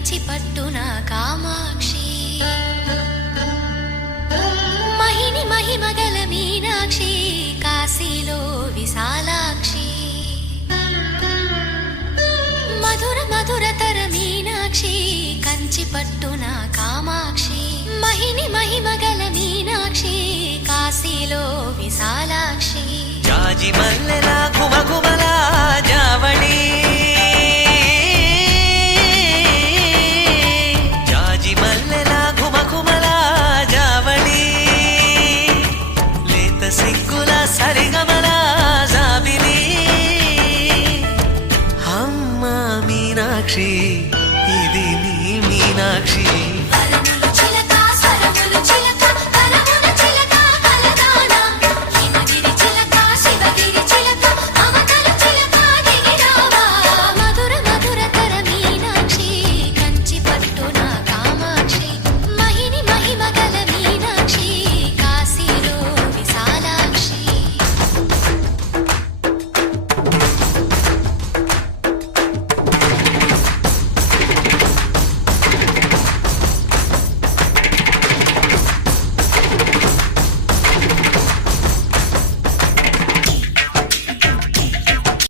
కంచి పట్టున కామాక్షి మహిని మహిమగల మీనాక్షి కాశీలో విశాలాక్షి మధుర మధురతర మీనాక్షి కంచి పట్టున కామాక్షి మహిని మహిమగల మీనాక్షి కాశీలో విశాలాక్షి జాజి మల్లెల ఘుమఘుమల జావళి జాజి మల్లెల ఘుమఘుమల జావళి లేత సిగ్గుల సరిగమల జాబిలి అమ్మ మీనాక్షి ఇది నీ మీనాక్షి